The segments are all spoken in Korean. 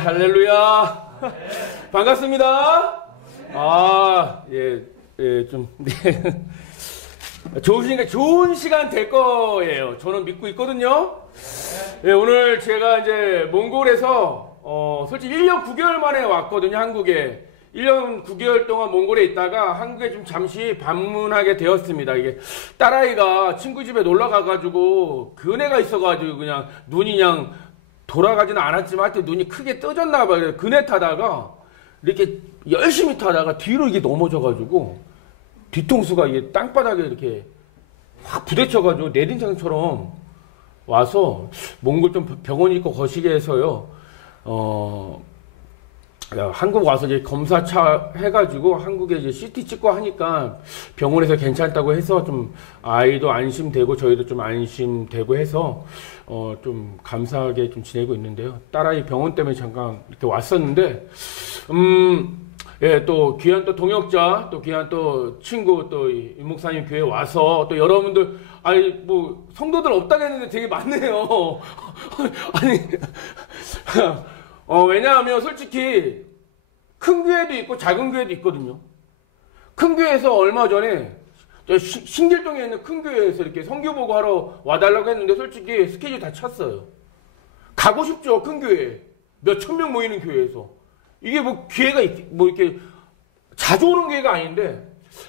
할렐루야. 반갑습니다. 좀, 좋은 시간 될 거예요. 저는 믿고 있거든요. 예, 오늘 제가 이제 몽골에서, 솔직히 1년 9개월 만에 왔거든요, 한국에. 1년 9개월 동안 몽골에 있다가 한국에 좀 잠시 방문하게 되었습니다. 이게 딸아이가 친구 집에 놀러 가가지고 그네가 있어가지고 그냥 눈이 그냥 돌아가지는 않았지만 하여튼 눈이 크게 떠졌나 봐요. 그네 타다가 이렇게 열심히 타다가 뒤로 이게 넘어져가지고 뒤통수가 이게 땅바닥에 이렇게 확 부딪혀가지고 내린장처럼 와서 몽골 좀 병원 있고 거시게 해서요. 한국 와서 이제 검사차 해가지고 한국에 이제 CT 찍고 하니까 병원에서 괜찮다고 해서 좀 아이도 안심되고 저희도 좀 안심되고 해서 좀 감사하게 좀 지내고 있는데요. 딸아이 병원 때문에 잠깐 이렇게 왔었는데, 예, 또 귀한 또 동역자, 또 귀한 또 친구, 또 이 목사님 교회 와서 또 여러분들, 아니, 뭐, 성도들 없다고 했는데 되게 많네요. 아니, 왜냐하면 솔직히 큰 교회도 있고 작은 교회도 있거든요. 큰 교회에서 얼마 전에 신길동에 있는 큰 교회에서 이렇게 선교 보고 하러 와달라고 했는데 솔직히 스케줄 다 찼어요. 가고 싶죠, 큰 교회. 몇천 명 모이는 교회에서. 이게 뭐 기회가 뭐 이렇게 자주 오는 교회가 아닌데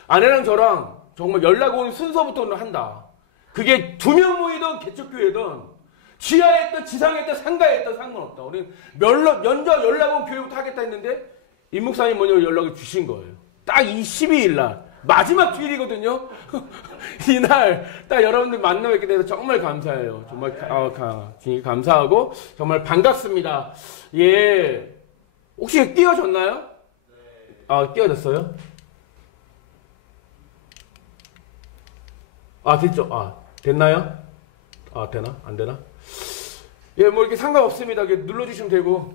아내랑 저랑 정말 연락 오는 순서부터는 한다. 그게 2명 모이던 개척교회든 지하에 있던 지상에 있던 상가에 있던 상관없다. 우리는 먼저 연락 온 교회부터 하겠다 했는데 임 목사님 먼저 연락을 주신 거예요. 딱 이 12일 날 마지막 주일이거든요. 이날 딱 여러분들 만나뵙게 돼서 정말 감사해요. 정말 감사하고 정말 반갑습니다. 예, 혹시 띄워졌나요? 띄워졌어요? 됐죠? 됐나요? 되나? 안 되나? 예, 뭐 이렇게 상관없습니다. 이렇게 눌러주시면 되고,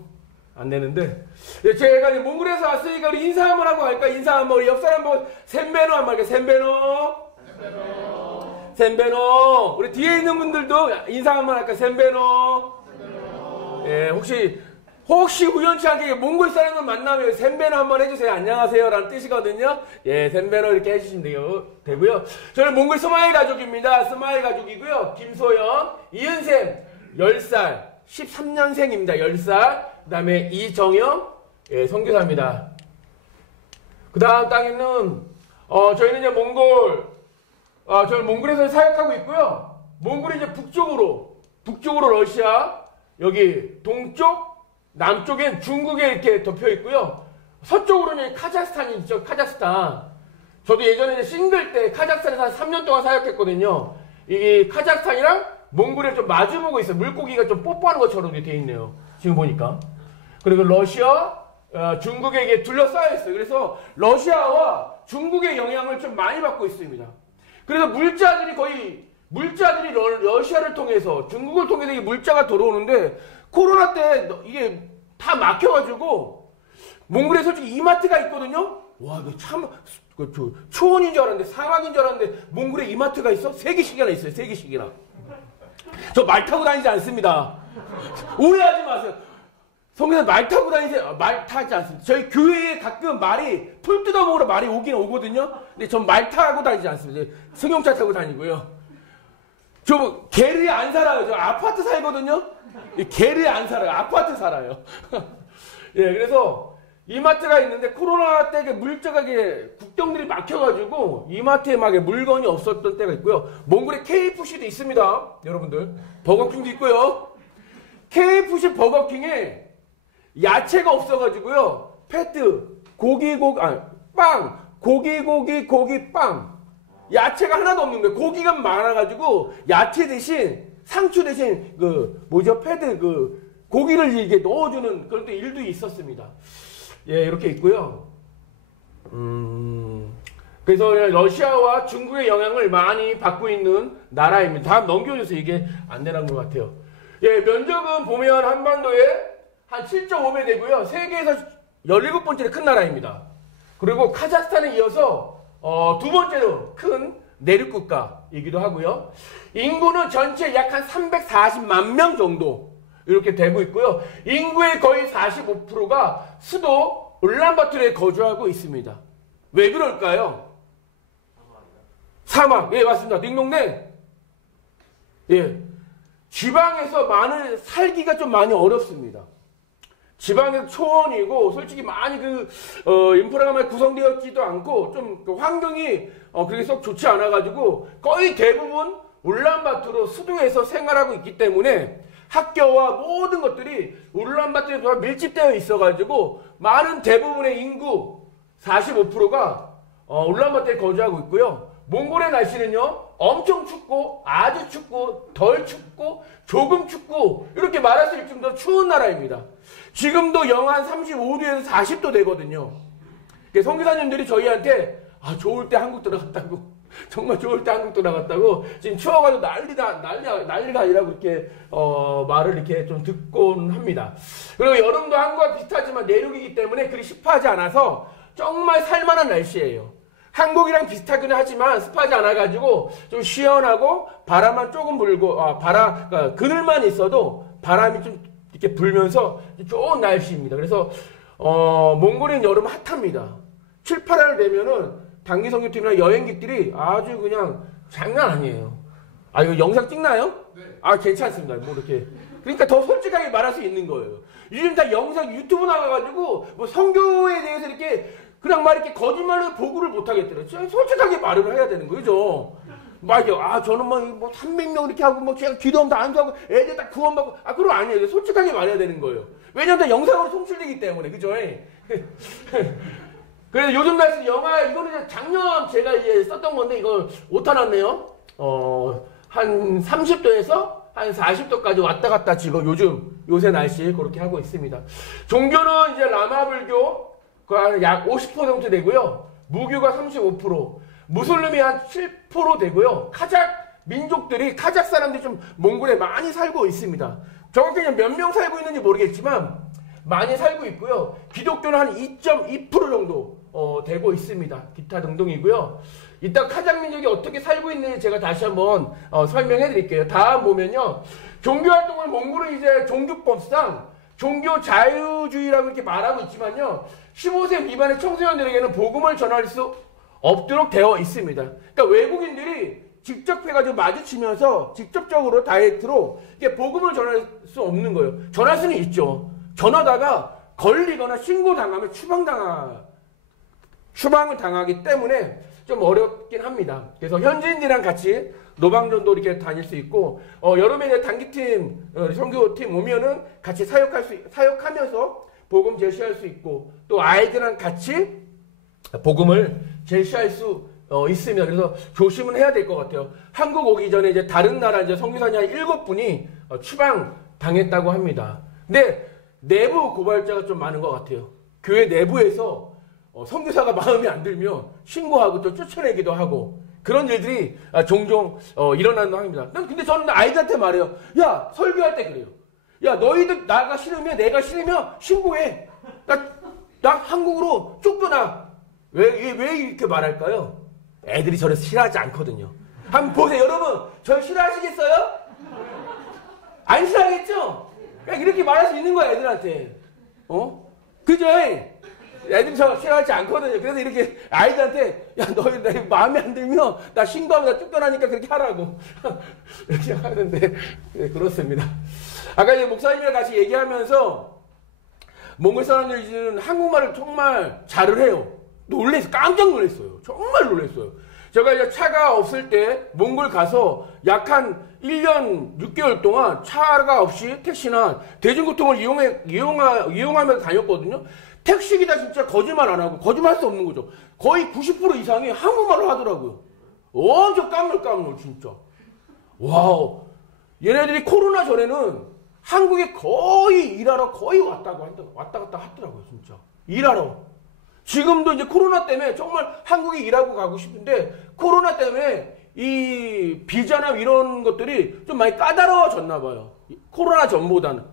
안 되는데. 예, 제가 이제 몽골에서 왔으니까 우리 인사 한번 하고 갈까? 인사 한번, 우리 옆 사람 한번, 셈베노 한번 할까? 셈베노. 우리 뒤에 있는 분들도 인사 한번 할까? 셈베노. 예, 혹시 우연치 않게 몽골 사람을 만나면 셈베노 한번 해주세요. 안녕하세요. 라는 뜻이거든요. 예, 셈베노 이렇게 해주시면 되고요. 저는 몽골 스마일 가족입니다. 스마일 가족이고요. 김소영, 이은샘, 10살, 13년생입니다. 10살. 그 다음에 이정영, 예, 선교사입니다. 그 다음 땅에는, 저희는 이제 저는 몽골에서 사역하고 있고요. 몽골이 이제 북쪽으로 러시아, 여기 동쪽, 남쪽엔 중국에 이렇게 덮여 있고요. 서쪽으로는 카자흐스탄이 있죠. 카자흐스탄. 저도 예전에 이제 싱글 때 카자흐스탄에서 한 3년 동안 사역했거든요. 이게 카자흐스탄이랑 몽골에 좀 마주보고 있어요. 물고기가 좀 뽀뽀하는 것처럼 되어 있네요. 지금 보니까. 그리고 러시아, 중국에 이게 둘러싸여 있어요. 그래서 러시아와 중국의 영향을 좀 많이 받고 있습니다. 그래서 물자들이 러시아를 통해서, 중국을 통해서 이 물자가 들어오는데, 코로나 때 이게 다 막혀가지고, 몽골에 솔직히 이마트가 있거든요? 와, 이거 참, 초원인 줄 알았는데, 사막인 줄 알았는데, 몽골에 이마트가 있어? 3개씩이나 있어요, 3개씩이나. 저 말 타고 다니지 않습니다. 오해하지 마세요. 성경에서 말 타고 다니세요. 말 타지 않습니다. 저희 교회에 가끔 풀 뜯어 먹으러 말이 오긴 오거든요. 근데 전 말 타고 다니지 않습니다. 승용차 타고 다니고요. 저 게르에 안 살아요. 저 아파트 살거든요. 게르에 안 살아요. 아파트 살아요. 예, 그래서 이마트가 있는데 코로나 때 물자가 국경들이 막혀가지고 이마트에 막 물건이 없었던 때가 있고요. 몽골에 KFC도 있습니다. 여러분들. 버거킹도 있고요. KFC 버거킹에 야채가 없어가지고요. 고기, 빵. 야채가 하나도 없는 거예요. 고기가 많아가지고, 야채 대신, 상추 대신, 고기를 이게 넣어주는 그런 일도 있었습니다. 예, 이렇게 있고요. 그래서 러시아와 중국의 영향을 많이 받고 있는 나라입니다. 다음 넘겨주세요. 이게 안 되는 것 같아요. 예, 면적은 보면 한반도에 한 7.5배 되고요. 세계에서 17번째로 큰 나라입니다. 그리고 카자흐스탄에 이어서 2번째로 큰 내륙 국가이기도 하고요. 인구는 전체 약 한 340만 명 정도. 이렇게 되고 있고요. 인구의 거의 45%가 수도 울란바토르에 거주하고 있습니다. 왜 그럴까요? 사막. 예, 맞습니다. 딩동댕. 예. 지방에서 살기가 좀 많이 어렵습니다. 지방에서 초원이고, 솔직히 많이 인프라가 많이 구성되었지도 않고, 좀 환경이 그렇게 썩 좋지 않아가지고, 거의 대부분 울란바토르 수도에서 생활하고 있기 때문에, 학교와 모든 것들이 울란바토르에 밀집되어 있어가지고, 많은 대부분의 인구 45%가 울란바토르에 거주하고 있고요. 몽골의 날씨는요, 엄청 춥고, 아주 춥고, 덜 춥고, 조금 춥고, 이렇게 말할 수 있을 정도로 추운 나라입니다. 지금도 영하 한 35도에서 40도 되거든요. 선교사님들이 저희한테, 좋을 때 한국 들어갔다고, 정말 좋을 때 한국 들어갔다고, 지금 추워가지고 난리가 아니라고 이렇게, 말을 이렇게 좀 듣곤 합니다. 그리고 여름도 한국과 비슷하지만 내륙이기 때문에 그리 습하지 않아서 정말 살만한 날씨예요. 한국이랑 비슷하긴 하지만 습하지 않아가지고 좀 시원하고 바람만 조금 불고, 그러니까 그늘만 있어도 바람이 좀 이렇게 불면서 좋은 날씨입니다. 그래서, 몽골인 여름 핫합니다. 7, 8월 되면은 단기 선교팀이나 여행객들이 아주 그냥 장난 아니에요. 이거 영상 찍나요? 네. 괜찮습니다. 뭐 이렇게. 그러니까 더 솔직하게 말할 수 있는 거예요. 요즘 다 영상 유튜브 나가가지고 뭐 선교에 대해서 이렇게 그냥 이렇게 거짓말로 보고를 못 하겠더라고요. 솔직하게 말을 해야 되는 거죠. 저는 뭐 300명 이렇게 하고, 제가 기도하면 다 안수하고, 애들 다 구원받고, 그건 아니에요. 솔직하게 말해야 되는 거예요. 왜냐면 영상으로 송출되기 때문에, 그죠? 그래서 요즘 날씨 이거는 작년 제가 이제 썼던 건데, 이걸 오타 났네요. 한 30도에서 한 40도까지 왔다 갔다 지금 요새 날씨 그렇게 하고 있습니다. 종교는 이제 라마불교, 약 50% 정도 되고요. 무교가 35%, 무슬림이 한 7% 되고요. 카작 사람들이 좀 몽골에 많이 살고 있습니다. 정확히 몇 명 살고 있는지 모르겠지만 많이 살고 있고요. 기독교는 한 2.2% 정도 되고 있습니다. 기타 등등이고요. 이따 카작 민족이 어떻게 살고 있는지 제가 다시 한번 설명해 드릴게요. 다음 보면요. 종교 활동을 몽골은 이제 종교법상 종교 자유주의라고 이렇게 말하고 있지만요. 15세 미만의 청소년들에게는 복음을 전할 수 없도록 되어 있습니다. 그러니까 외국인들이 직접 해가지고 마주치면서 직접적으로 다이렉트로 이게 복음을 전할 수 없는 거예요. 전할 수는 있죠. 전하다가 걸리거나 신고당하면 추방을 당하기 때문에 좀 어렵긴 합니다. 그래서 현지인들이랑 같이 노방전도 이렇게 다닐 수 있고, 여름에 이제 단기팀, 선교팀 오면은 같이 사역하면서 복음 제시할 수 있고, 또 아이들이랑 같이 복음을 제시할 수 있습니다. 그래서 조심은 해야 될 것 같아요. 한국 오기 전에 이제 다른 나라 이제 선교사님 한 7분이 추방 당했다고 합니다. 근데 내부 고발자가 좀 많은 것 같아요. 교회 내부에서 선교사가 마음에 안 들면 신고하고 또 쫓아내기도 하고 그런 일들이 종종 일어난다고 합니다. 근데 저는 아이들한테 말해요. 야, 설교할 때 그래요. 야, 너희들 내가 싫으면 신고해. 나 한국으로 쫓겨나. 왜 이렇게 말할까요? 애들이 저를 싫어하지 않거든요. 한번 보세요. 여러분, 저 싫어하시겠어요? 안 싫어하겠죠? 그냥 이렇게 말할 수 있는 거야, 애들한테. 그죠? 애들이 저 싫어하지 않거든요. 그래서 이렇게 아이들한테, 야, 너희 내 마음에 안 들면 나 신고하면 나 쫓겨나니까 그렇게 하라고. 이렇게 하는데, 네, 그렇습니다. 아까 이제 목사님이랑 같이 얘기하면서 몽골 사람들은 한국말을 정말 잘을 해요. 깜짝 놀랐어요. 정말 놀랐어요. 제가 이제 차가 없을 때 몽골 가서 약 한 1년 6개월 동안 차가 없이 택시나 대중교통을 이용하면서 다녔거든요. 택시기다 진짜 거짓말 안 하고 거짓말 할 수 없는 거죠. 거의 90% 이상이 한국말을 하더라고요. 엄청 깜놀 진짜. 와우. 얘네들이 코로나 전에는 한국에 거의 일하러 거의 왔다 갔다 하더라고요. 진짜. 일하러. 지금도 이제 코로나 때문에 정말 한국에 일하고 가고 싶은데 코로나 때문에 이 비자나 이런 것들이 좀 많이 까다로워졌나 봐요. 코로나 전보다는.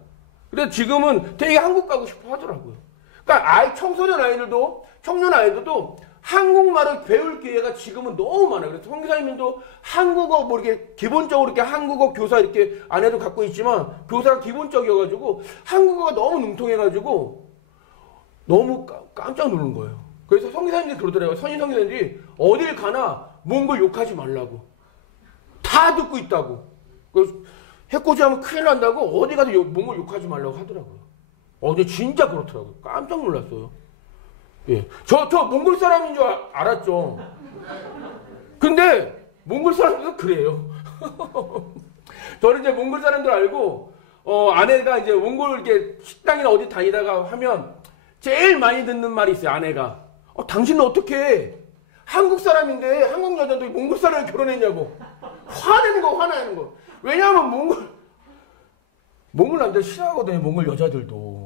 그래서 지금은 되게 한국 가고 싶어 하더라고요. 그러니까 청년 아이들도 한국말을 배울 기회가 지금은 너무 많아요. 그래서 성교사님도 한국어 뭐 이렇게 기본적으로 이렇게 한국어 교사 이렇게 안에도 갖고 있지만 교사가 기본적이어가지고 한국어가 너무 능통해가지고 너무 깜짝 놀란 거예요. 그래서 성교사님들이 그러더라고요. 선임 성교사님들이 어딜 가나 몽골 욕하지 말라고. 다 듣고 있다고. 그래서 해코지하면 큰일 난다고 어디 가도 몽골 욕하지 말라고 하더라고요. 근데 진짜 그렇더라고요. 깜짝 놀랐어요. 예. 저 몽골 사람인 줄 알았죠. 근데 몽골 사람들도 그래요. 저는 이제 몽골 사람들 알고, 아내가 이제 몽골 이렇게 식당이나 어디 다니다가 하면 제일 많이 듣는 말이 있어요, 아내가. 당신은 어떻게 한국 사람인데 한국 여자도 몽골 사람을 결혼했냐고. 화내는 거. 왜냐하면 몽골 남자 싫어하거든요, 몽골 여자들도.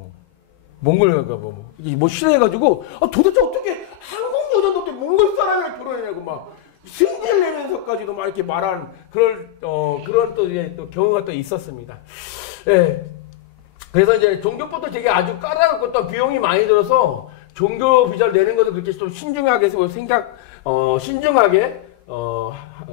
몽골가 뭐 싫어해가지고, 도대체 어떻게 한국 여자도 어떻게 몽골 사람을 결혼했냐고 막 승질 내면서까지도 막 이렇게 말한 그런 또 경우가 또 있었습니다. 예. 그래서 이제 종교법도 되게 아주 까다롭고 또 비용이 많이 들어서 종교 비자를 내는 것도 그렇게 좀 신중하게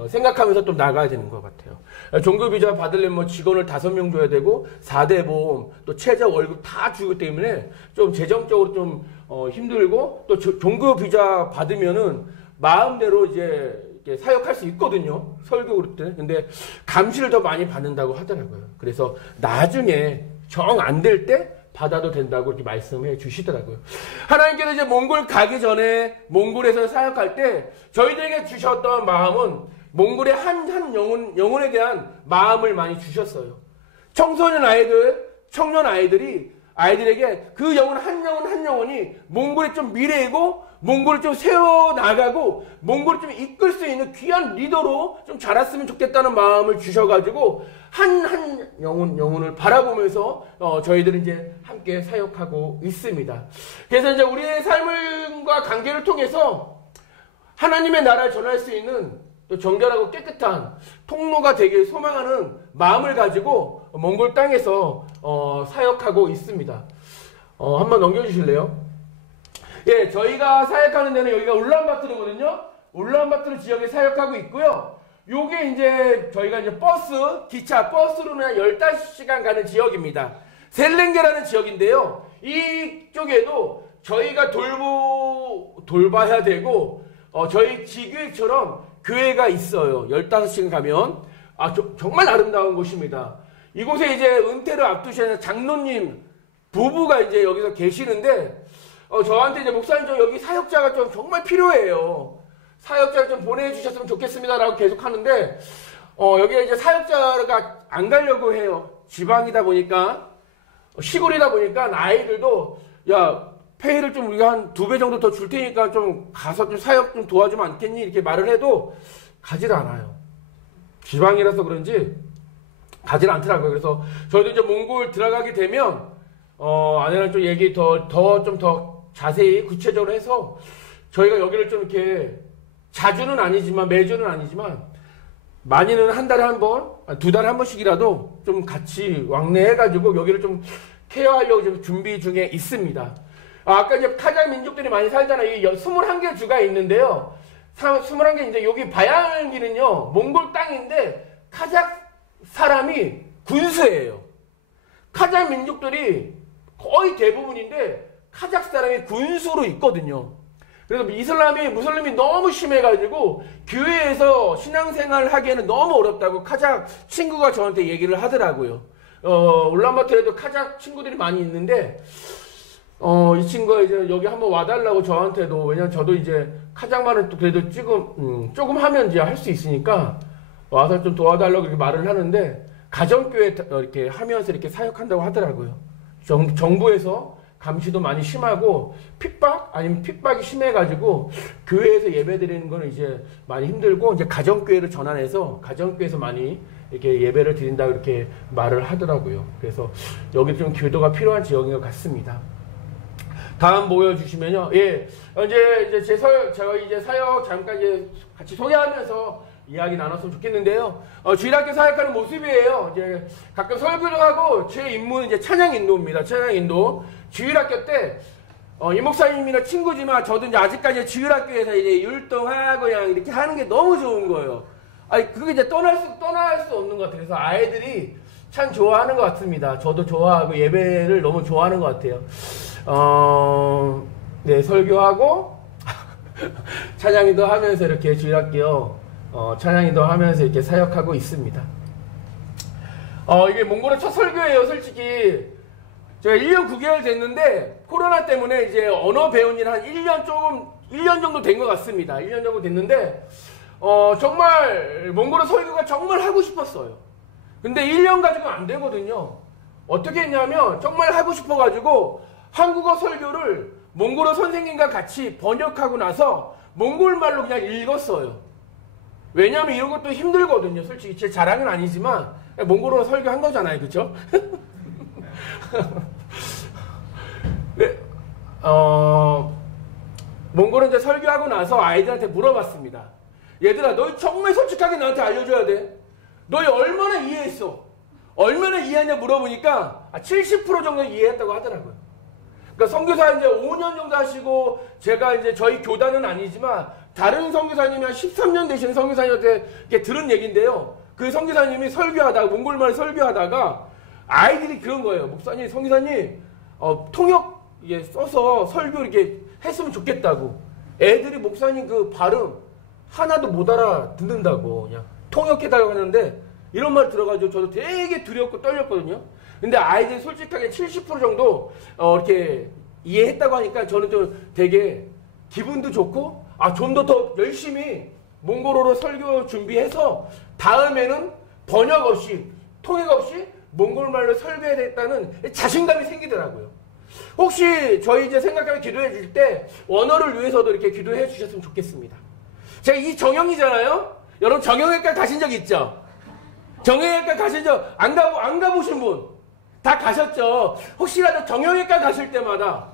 생각하면서 좀 나가야 되는 것 같아요. 종교 비자 받으려면 뭐 직원을 5명 줘야 되고 4대 보험 또 최저 월급 다 주기 때문에 좀 재정적으로 좀 힘들고 또 종교 비자 받으면은 마음대로 이제 이렇게 사역할 수 있거든요. 설교 그럴 때. 근데 감시를 더 많이 받는다고 하더라고요. 그래서 나중에 정 안 될 때 받아도 된다고 이렇게 말씀해 주시더라고요. 하나님께서 이제 몽골 가기 전에 몽골에서 사역할 때 저희들에게 주셨던 마음은 몽골의 한 영혼에 대한 마음을 많이 주셨어요. 청소년 아이들에게 그 영혼 한 영혼이 몽골의 좀 미래이고 몽골을 좀 세워나가고 몽골을 좀 이끌 수 있는 귀한 리더로 좀 자랐으면 좋겠다는 마음을 주셔가지고 한 영혼을 바라보면서 저희들은 이제 함께 사역하고 있습니다. 그래서 이제 우리의 삶과 관계를 통해서 하나님의 나라를 전할 수 있는 또 정결하고 깨끗한 통로가 되길 소망하는 마음을 가지고 몽골 땅에서 사역하고 있습니다. 한번 넘겨주실래요? 예, 저희가 사역하는 데는 여기가 울란바토르거든요. 울란바토르 지역에 사역하고 있고요. 요게 이제 저희가 이제 버스로는 15시간 가는 지역입니다. 셀렌게라는 지역인데요. 이쪽에도 저희가 돌봐야 되고, 저희 지교회처럼 교회가 있어요. 15시간 가면. 정말 아름다운 곳입니다. 이곳에 이제 은퇴를 앞두시는 장로님 부부가 이제 여기서 계시는데, 저한테 이제 목사님 저 여기 사역자가 좀 정말 필요해요. 사역자를 좀 보내주셨으면 좋겠습니다라고 계속 하는데, 여기에 이제 사역자가 안 가려고 해요. 지방이다 보니까, 시골이다 보니까 아이들도, 야, 페이를 좀 우리가 한 2배 정도 더 줄 테니까 좀 가서 좀 사역 좀 도와주면 안 겠니? 이렇게 말을 해도 가지를 않아요. 지방이라서 그런지 가지를 않더라고요. 그래서 저희도 이제 몽골 들어가게 되면, 아내랑 좀 얘기 좀 더 자세히 구체적으로 해서 저희가 여기를 좀 이렇게 자주는 아니지만 매주는 아니지만 많이는 한 달에 한 번, 2달에 한 번씩이라도 좀 같이 왕래해가지고 여기를 좀 케어하려고 지금 준비 중에 있습니다. 아까 이제 카자흐 민족들이 많이 살잖아요. 이 21개 주가 있는데요. 21개인데 여기 바야흐는요 몽골 땅인데 카자흐 사람이 군수예요. 카자흐 민족들이 거의 대부분인데 카자흐 사람이 군수로 있거든요. 그래서 무슬림이 너무 심해가지고 교회에서 신앙생활을 하기에는 너무 어렵다고 카자흐 친구가 저한테 얘기를 하더라고요. 울란바토르에도 카자흐 친구들이 많이 있는데 이 친구가 이제 여기 한번 와달라고 저한테도, 왜냐면 저도 이제 카자흐말을 또 그래도 조금 하면 이제 할 수 있으니까 와서 좀 도와달라고 이렇게 말을 하는데 가정교회 이렇게 하면서 이렇게 사역한다고 하더라고요. 정부에서 감시도 많이 심하고 핍박이 심해가지고 교회에서 예배드리는 거는 이제 많이 힘들고 이제 가정교회로 전환해서 가정교회에서 많이 이렇게 예배를 드린다고 이렇게 말을 하더라고요. 그래서 여기 좀 교도가 필요한 지역인 것 같습니다. 다음 보여주시면요. 예, 저희 이제 사역 잠깐 이제 같이 소개하면서 이야기 나눴으면 좋겠는데요. 주일학교 사역하는 모습이에요. 이제 가끔 설교도 하고 제 임무는 이제 찬양 인도입니다. 찬양 인도. 주일학교 때 이 목사님이나 친구지만 저도 이제 아직까지 지율학교에서 이제 율동하고 그냥 이렇게 하는 게 너무 좋은 거예요. 아니, 그게 이제 떠날 수 없는 것 같아요. 그래서 아이들이 참 좋아하는 것 같습니다. 저도 좋아하고 예배를 너무 좋아하는 것 같아요. 네, 설교하고, 찬양인도 하면서 이렇게 지율학교, 찬양인도 하면서 이렇게 사역하고 있습니다. 이게 몽골의 첫 설교예요, 솔직히. 제가 1년 9개월 됐는데, 코로나 때문에 이제 언어 배운 지는 한 1년 정도 된 것 같습니다. 1년 정도 됐는데, 정말, 몽골어 설교가 정말 하고 싶었어요. 근데 1년 가지고 안 되거든요. 어떻게 했냐면, 정말 하고 싶어가지고, 한국어 설교를 몽골어 선생님과 같이 번역하고 나서, 몽골말로 그냥 읽었어요. 왜냐면 이런 것도 힘들거든요. 솔직히 제 자랑은 아니지만, 몽골어 설교한 거잖아요. 그쵸? 네, 몽골어 이제 설교하고 나서 아이들한테 물어봤습니다. 얘들아, 너희 정말 솔직하게 나한테 알려줘야 돼. 너희 얼마나 이해했어? 얼마나 이해했냐 물어보니까 70% 정도 이해했다고 하더라고요. 그러니까 선교사 이제 5년 정도 하시고, 제가 이제 저희 교단은 아니지만 다른 선교사님이 한 13년 되시는 선교사님한테 이렇게 들은 얘기인데요. 그 선교사님이 설교하다가, 몽골말 설교하다가 아이들이 그런 거예요. 목사님, 선교사님, 통역 이게 써서 설교 이렇게 했으면 좋겠다고. 애들이 목사님 그 발음 하나도 못 알아듣는다고 그냥 통역해달라고 하는데, 이런 말 들어가지고 저도 되게 두렵고 떨렸거든요. 근데 아이들이 솔직하게 70% 정도 이렇게 이해했다고 하니까 저는 좀 되게 기분도 좋고, 좀 더 열심히 몽골어로 설교 준비해서 다음에는 번역 없이, 통역 없이 몽골말로 설교해야 되겠다는 자신감이 생기더라고요. 혹시 저희 이제 생각하면 기도해 주실 때 원어를 위해서도 이렇게 기도해 주셨으면 좋겠습니다. 제가 이 정형이잖아요. 여러분 정형외과 가신 적 있죠? 정형외과 가신 적 안 가보신 분 다 가셨죠? 혹시라도 정형외과 가실 때마다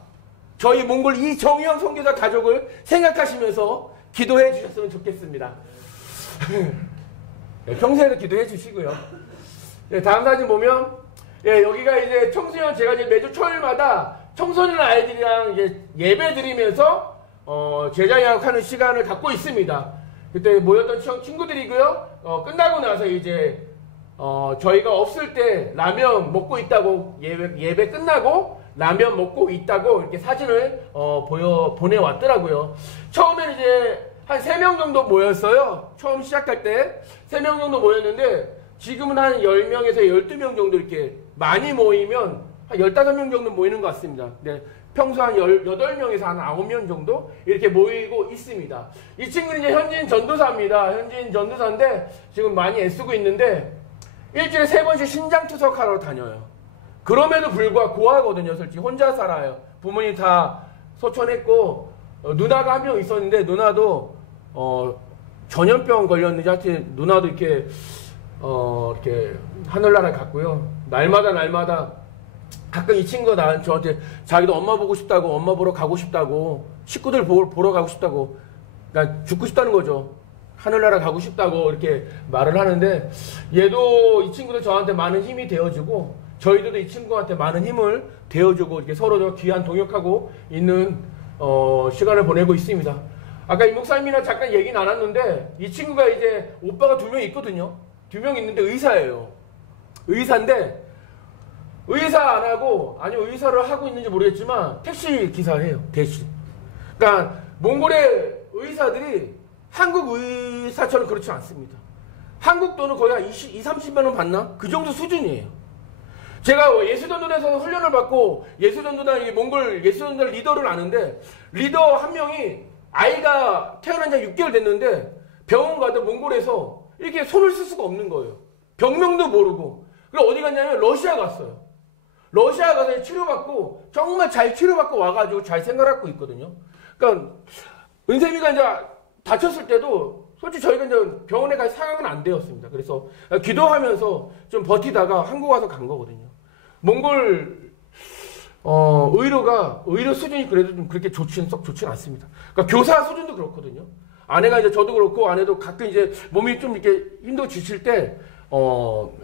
저희 몽골 이정형 선교사 가족을 생각하시면서 기도해 주셨으면 좋겠습니다. 평소에도 기도해 주시고요. 네, 다음 사진 보면, 여기가 이제 청소년, 제가 이제 매주 토요일마다 청소년 아이들이랑 이제 예배 드리면서, 제자양학하는 시간을 갖고 있습니다. 그때 모였던 친구들이고요. 끝나고 나서 이제, 저희가 없을 때 라면 먹고 있다고, 예배 끝나고 라면 먹고 있다고 이렇게 사진을, 보내왔더라고요. 처음에는 이제 한 3명 정도 모였어요. 처음 시작할 때 3명 정도 모였는데, 지금은 한 10명에서 12명 정도 이렇게 많이 모이면 한 15명 정도 모이는 것 같습니다. 네, 평소 한 8명에서 한 9명 정도 이렇게 모이고 있습니다. 이 친구는 이제 현지인 전도사입니다. 현지인 전도사인데 지금 많이 애쓰고 있는데 일주일에 3번씩 신장투석하러 다녀요. 그럼에도 불구하고 고아거든요. 솔직히 혼자 살아요. 부모님 다 소천했고, 누나가 한 명 있었는데 누나도 전염병 걸렸는지 하여튼 누나도 이렇게 하늘나라 갔고요. 날마다 가끔 이 친구가 저한테 자기도 엄마 보고 싶다고, 엄마 보러 가고 싶다고, 식구들 보러 가고 싶다고, 그러니까 죽고 싶다는 거죠. 하늘나라 가고 싶다고 이렇게 말을 하는데, 얘도 이 친구도 저한테 많은 힘이 되어주고, 저희들도 이 친구한테 많은 힘을 되어주고, 이렇게 서로 귀한 동역하고 있는 시간을 보내고 있습니다. 아까 이 목사님이랑 잠깐 얘기 나눴는데, 이 친구가 이제 오빠가 2명 있거든요. 2명 있는데 의사예요. 의사인데 의사 안 하고, 아니 의사를 하고 있는지 모르겠지만 택시 기사를 해요. 대신. 그러니까 몽골의 의사들이 한국 의사처럼 그렇지 않습니다. 한국 돈은 거의 한 30만 원 받나? 그 정도 수준이에요. 제가 예수전도단에서 훈련을 받고 예수전도단, 몽골 예수전도단 리더를 아는데, 리더 한 명이 아이가 태어난 지 6개월 됐는데 병원 가도 몽골에서 이렇게 손을 쓸 수가 없는 거예요. 병명도 모르고. 그래서 어디 갔냐면 러시아 갔어요. 러시아 가서 치료받고 정말 잘 치료받고 와가지고 잘 생활하고 있거든요. 그러니까 은샘이가 이제 다쳤을 때도 솔직히 저희가 이제 병원에 갈 상황은 안 되었습니다. 그래서 기도하면서 좀 버티다가 한국 와서 간 거거든요. 몽골 의료 수준이 그래도 좀 그렇게 썩 좋지는 않습니다. 그러니까 교사 수준도 그렇거든요. 아내가 이제 저도 그렇고 아내도 가끔 이제 몸이 좀 이렇게 힘도 지칠 때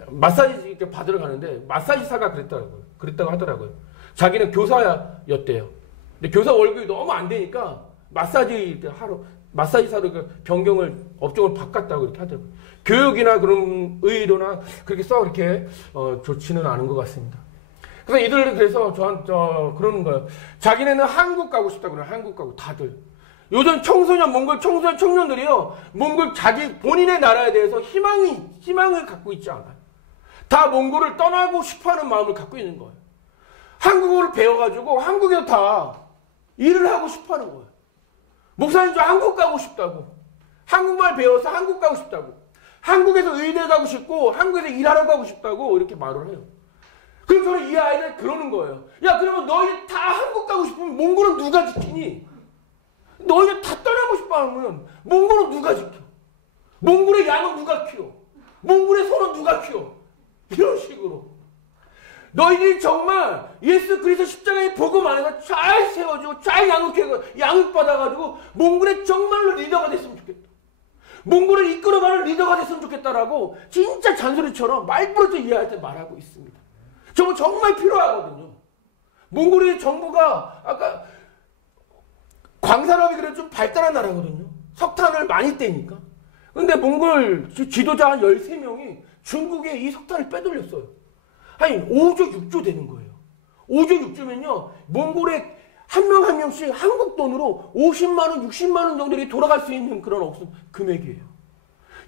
마사지 이렇게 받으러 가는데 마사지사가 그랬다고 하더라고요. 자기는 교사였대요. 근데 교사 월급이 너무 안 되니까 마사지사로 변경을, 업종을 바꿨다고 이렇게 하더라고요. 교육이나 그런 의료나 그렇게 썩 이렇게, 좋지는 않은 것 같습니다. 그래서 이들은 그래서 그러는 거예요. 자기네는 한국 가고 싶다고 그래요. 한국 가고, 다들. 요즘 몽골 청소년 청년들이요, 본인의 나라에 대해서 희망을 갖고 있지 않아요. 다 몽골을 떠나고 싶어 하는 마음을 갖고 있는 거예요. 한국어를 배워가지고 한국에서 다 일을 하고 싶어 하는 거예요. 목사님, 저 한국 가고 싶다고. 한국말 배워서 한국 가고 싶다고. 한국에서 의대 가고 싶고, 한국에서 일하러 가고 싶다고 이렇게 말을 해요. 그럼 저는 이 아이들 그러는 거예요. 야, 그러면 너희 다 한국 가고 싶으면 몽골은 누가 지키니? 너희가 다 떠나고 싶어 하면 몽골은 누가 지켜? 몽골의 양은 누가 키워? 몽골의 소는 누가 키워? 이런 식으로. 너희들이 정말 예수 그리스도 십자가의 복음 안에서 잘 세워지고 잘 양육받아가지고 몽골의 정말로 리더가 됐으면 좋겠다. 몽골을 이끌어가는 리더가 됐으면 좋겠다라고 진짜 잔소리처럼 말부러져 이 아이한테 말하고 있습니다. 정말 필요하거든요. 몽골의 정부가 아까 광산업이 그래도 좀 발달한 나라거든요. 석탄을 많이 떼니까. 근데 몽골 지도자 한 13명이 중국에 이 석탄을 빼돌렸어요. 아니, 5조, 6조 되는 거예요. 5조, 6조면요, 몽골에 한 명 한 명씩 한국 돈으로 50만원, 60만원 정도로 돌아갈 수 있는 그런 금액이에요.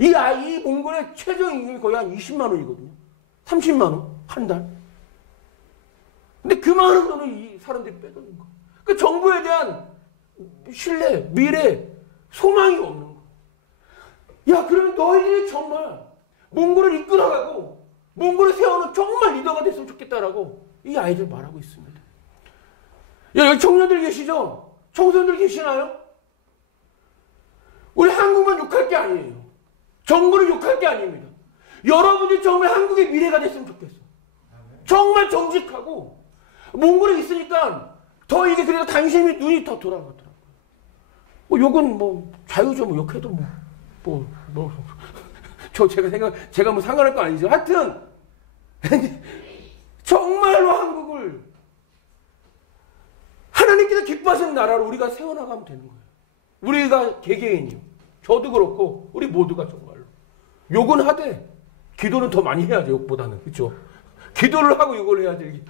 이 몽골의 최저임금이 거의 한 20만원이거든요. 30만원, 한 달. 근데 그 많은 돈을 이 사람들이 빼돌린 거예요. 그 정부에 대한 신뢰, 미래, 소망이 없는 거예요. 야, 그러면 너희들이 정말 몽골을 이끌어가고 몽골을 세우는 정말 리더가 됐으면 좋겠다라고 이 아이들 말하고 있습니다. 야, 여기 청년들 계시죠? 청소년들 계시나요? 우리 한국만 욕할 게 아니에요. 정부를 욕할 게 아닙니다. 여러분들이 정말 한국의 미래가 됐으면 좋겠어요. 정말 정직하고 몽골에 있으니까 더 이게 그래도 당신이 눈이 더 돌아가더라고요. 욕은 자유죠. 욕해도 제가 상관할 거 아니죠. 하여튼 정말로 한국을 하나님께서 기뻐하시는 나라로 우리가 세워나가면 되는 거예요. 우리가 개개인이요. 저도 그렇고 우리 모두가 정말로 욕은 하되 기도는 더 많이 해야죠. 욕보다는. 그렇죠? 기도를 하고 욕을 해야지.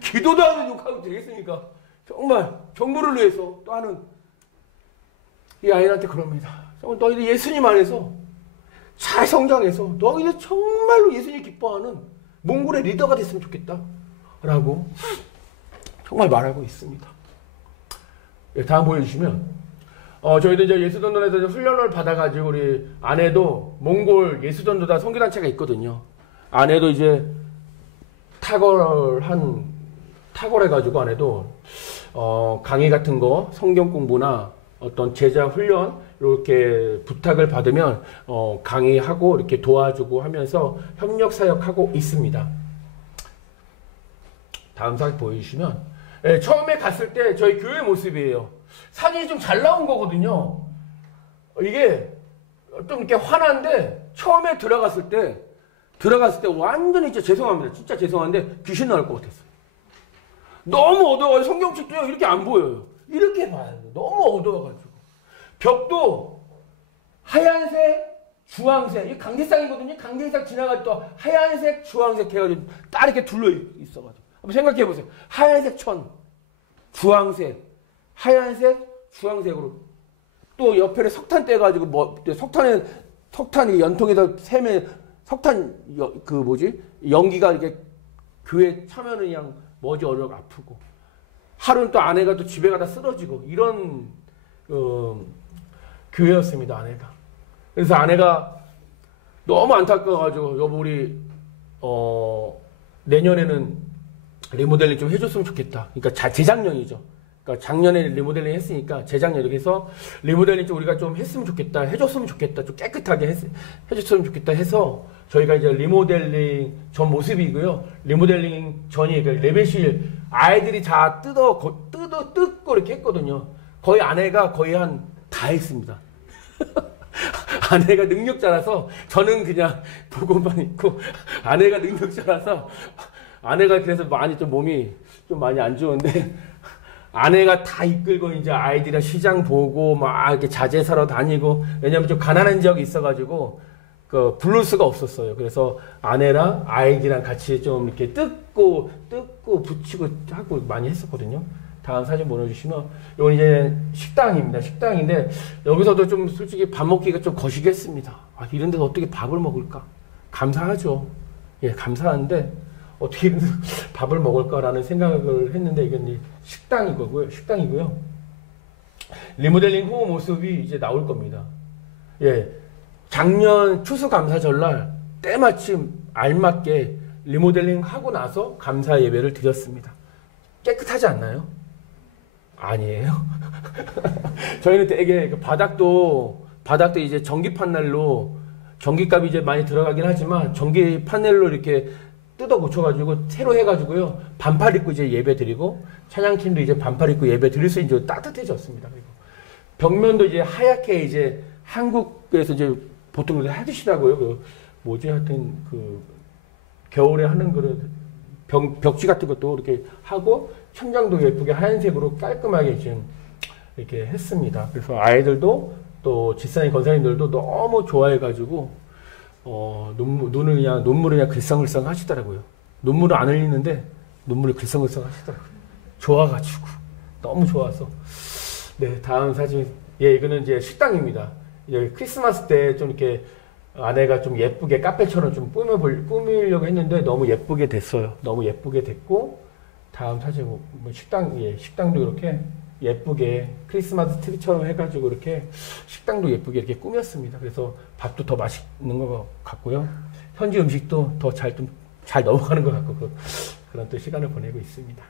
기도도 하고 욕하고 되겠습니까? 정말 정부를 위해서 또 하는 이 아이한테 그럽니다. 너희들 예수님 안에서 잘 성장해서 너희들 정말로 예수님 기뻐하는 몽골의 리더가 됐으면 좋겠다 라고 정말 말하고 있습니다. 다음 보여주시면 저희도 이제 예수전도단에서 훈련을 받아가지고 우리 안에도 몽골 예수전도단 선교단체가 있거든요. 안에도 이제 탁월해가지고 안에도 강의 같은 거 성경 공부나 어떤 제자 훈련 이렇게 부탁을 받으면 강의하고 이렇게 도와주고 하면서 협력 사역하고 있습니다. 다음 사진 보여주시면 처음에 갔을 때 저희 교회 모습이에요. 사진이 좀 잘 나온 거거든요. 이게 좀 이렇게 환한데 처음에 들어갔을 때 완전히 진짜 죄송합니다. 진짜 죄송한데 귀신 나올 것 같았어요. 너무 어두워가지고 성경책도요 이렇게 안 보여요. 이렇게 봐요. 너무 어두워가지고. 벽도 하얀색, 주황색. 이 강대상이거든요. 강대상 지나갈 때 하얀색, 주황색 해가지고 딱 이렇게 둘러 있어가지고. 한번 생각해 보세요. 하얀색 천, 주황색, 하얀색, 주황색으로. 또 옆에는 석탄 떼가지고 석탄이 연통에서 샘에 석탄 연기가 이렇게 교회 차면은 그냥 머지 어려고 아프고. 하루는 또 아내가 또 집에 가다 쓰러지고 이런 교회였습니다. 아내가. 그래서 아내가 너무 안타까워가지고 여보 우리 내년에는 리모델링 좀 해줬으면 좋겠다. 그러니까 재작년이죠. 그러니까 작년에 리모델링 했으니까 재작년에 해서 리모델링 좀 우리가 좀 했으면 좋겠다. 해줬으면 좋겠다. 좀 깨끗하게 해줬으면 좋겠다 해서 저희가 이제 리모델링 전 모습이고요. 리모델링 전이 레벨실 아이들이 다 뜯고 이렇게 했거든요. 거의 아내가 거의 다 했습니다. 아내가 능력자라서 저는 그냥 보고만 있고 아내가 능력자라서 아내가 그래서 많이 좀 몸이 좀 많이 안 좋은데 아내가 다 이끌고 이제 아이들이랑 시장 보고 막 이렇게 자재 사러 다니고, 왜냐면 좀 가난한 지역이 있어가지고 그 부를 수가 없었어요. 그래서 아내랑 아이들이랑 같이 좀 이렇게 뜯고 붙이고 하고 많이 했었거든요. 다음 사진 보내주시면, 이건 이제 식당입니다. 식당인데 여기서도 좀 솔직히 밥 먹기가 좀 거시기했습니다. 아, 이런 데서 어떻게 밥을 먹을까? 감사하죠. 예, 감사한데 어떻게 이런 데서 밥을 먹을까라는 생각을 했는데, 이건 식당이고요. 리모델링 후 모습이 이제 나올 겁니다. 예, 작년 추수감사절날 때마침 알맞게 리모델링 하고 나서 감사 예배를 드렸습니다. 깨끗하지 않나요? 아니에요. 저희는 되게 바닥도 이제 전기 판넬로, 전기값이 이제 많이 들어가긴 하지만 전기 판넬로 이렇게 뜯어 고쳐가지고 새로 해가지고요, 반팔 입고 이제 예배 드리고, 찬양팀도 이제 반팔 입고 예배 드릴 수 이제 따뜻해졌습니다. 그리고 벽면도 이제 하얗게, 이제 한국에서 이제 보통 해주시라고요. 그 뭐지, 하여튼 그 겨울에 하는 그런 벽지 같은 것도 이렇게 하고, 천장도 예쁘게 하얀색으로 깔끔하게 지금 이렇게 했습니다. 그래서 아이들도 또 집사님 권사님들도 너무 좋아해가지고 눈물을 그냥 글썽글썽 하시더라고요. 눈물을 안 흘리는데 눈물을 글썽글썽 하시더라고요. 좋아가지고, 너무 좋아서. 네, 다음 사진. 예, 이거는 이제 식당입니다. 이제 크리스마스 때 좀 이렇게 아내가 좀 예쁘게 카페처럼 좀 꾸미려고 했는데 너무 예쁘게 됐어요. 너무 예쁘게 됐고, 다음 사진, 식당도 이렇게 예쁘게 크리스마스 트리처럼 해가지고 이렇게 식당도 예쁘게 이렇게 꾸몄습니다. 그래서 밥도 더 맛있는 것 같고요. 현지 음식도 더 잘 넘어가는 것 같고, 그런 또 시간을 보내고 있습니다.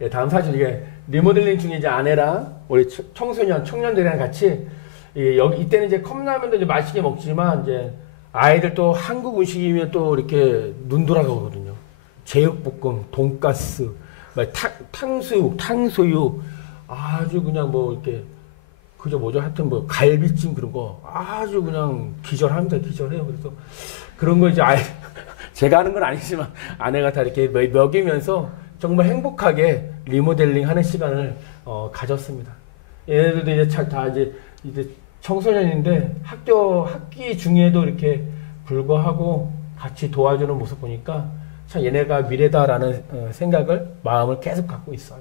예, 다음 사진, 이게 리모델링 중에 이제 아내랑 우리 청년들이랑 같이, 이때는 이제 컵라면도 이제 맛있게 먹지만, 이제 아이들 또 한국 음식이면 또 이렇게 눈 돌아가거든요. 제육볶음, 돈가스, 탕수육, 아주 그냥 뭐 이렇게, 그저 뭐죠? 하여튼 뭐 갈비찜 그런 거 아주 그냥 기절합니다. 기절해요. 그래서 그런 거 이제 제가 하는 건 아니지만 아내가 다 이렇게 먹이면서 정말 행복하게 리모델링 하는 시간을 가졌습니다. 얘네들도 이제 다 이제 청소년인데 학기 중에도 이렇게 불구하고 같이 도와주는 모습 보니까 참 얘네가 미래다라는 마음을 계속 갖고 있어요.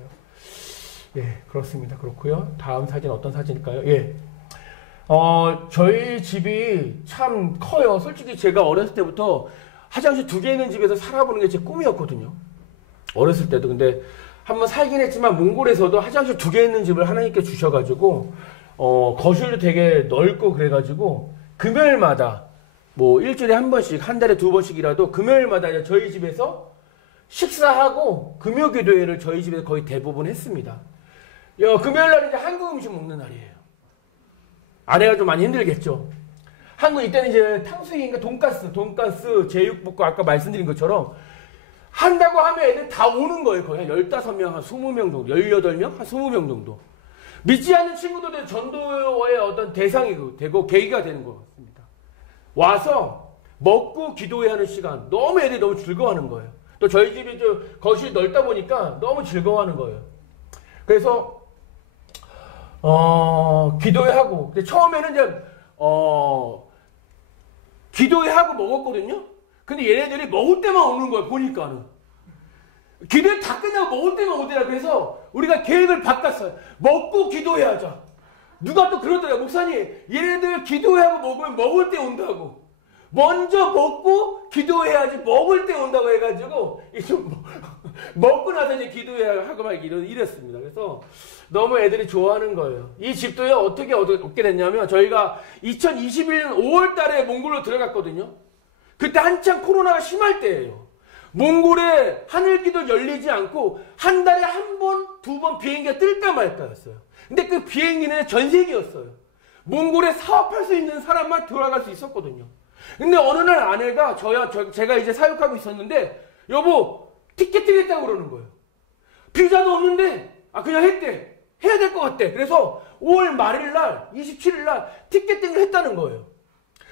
예, 그렇습니다. 그렇고요. 다음 사진 어떤 사진일까요? 예. 저희 집이 참 커요. 솔직히 제가 어렸을 때부터 화장실 2개 있는 집에서 살아보는 게 제 꿈이었거든요. 어렸을 때도. 근데 한번 살긴 했지만 몽골에서도 화장실 2개 있는 집을 하나님께 주셔가지고 거실도 되게 넓고 그래가지고 금요일마다 뭐 일주일에 한 번씩, 한 달에 2번씩이라도 금요일마다 저희 집에서 식사하고 금요 기도회를 저희 집에서 거의 대부분 했습니다. 금요일날 이제 한국 음식 먹는 날이에요. 아내가 좀 많이 힘들겠죠. 이때는 이제 탕수육인가 돈가스, 제육볶음 아까 말씀드린 것처럼 한다고 하면 애들 다 오는 거예요. 거의 한 15명, 한 20명 정도, 18명, 한 20명 정도. 믿지 않는 친구들은 전도의 어떤 대상이 되고 계기가 되는 것 같습니다. 와서 먹고 기도해야 하는 시간, 애들이 너무 즐거워하는 거예요. 또 저희 집이 거실이 넓다 보니까 너무 즐거워하는 거예요. 그래서 기도회하고, 근데 처음에는 이제 기도회하고 먹었거든요. 근데 얘네들이 먹을 때만 오는 거예요. 보니까는 기도회 다 끝나고 먹을 때만 오더라. 그래서 우리가 계획을 바꿨어요. 먹고 기도회하자. 누가 또 그러더라고요. 목사님, 얘네들 기도회하고 먹으면 먹을 때 온다고. 먼저 먹고 기도해야지 먹을 때 온다고 해가지고 먹고 나서 이제 기도하고 막 이랬습니다. 그래서 너무 애들이 좋아하는 거예요. 이 집도요, 어떻게 얻게 됐냐면, 저희가 2021년 5월 달에 몽골로 들어갔거든요. 그때 한창 코로나가 심할 때예요. 몽골에 하늘기도 열리지 않고 한 달에 한 번, 2번 비행기가 뜰까 말까였어요. 근데 그 비행기는 전세기였어요. 몽골에 사업할 수 있는 사람만 돌아갈 수 있었거든요. 근데 어느 날 아내가 제가 이제 사역하고 있었는데, 여보, 티켓팅 했다고 그러는 거예요. 비자도 없는데, 그냥 했대. 해야 될 것 같대. 그래서 5월 말일 날, 27일 날 티켓팅을 했다는 거예요.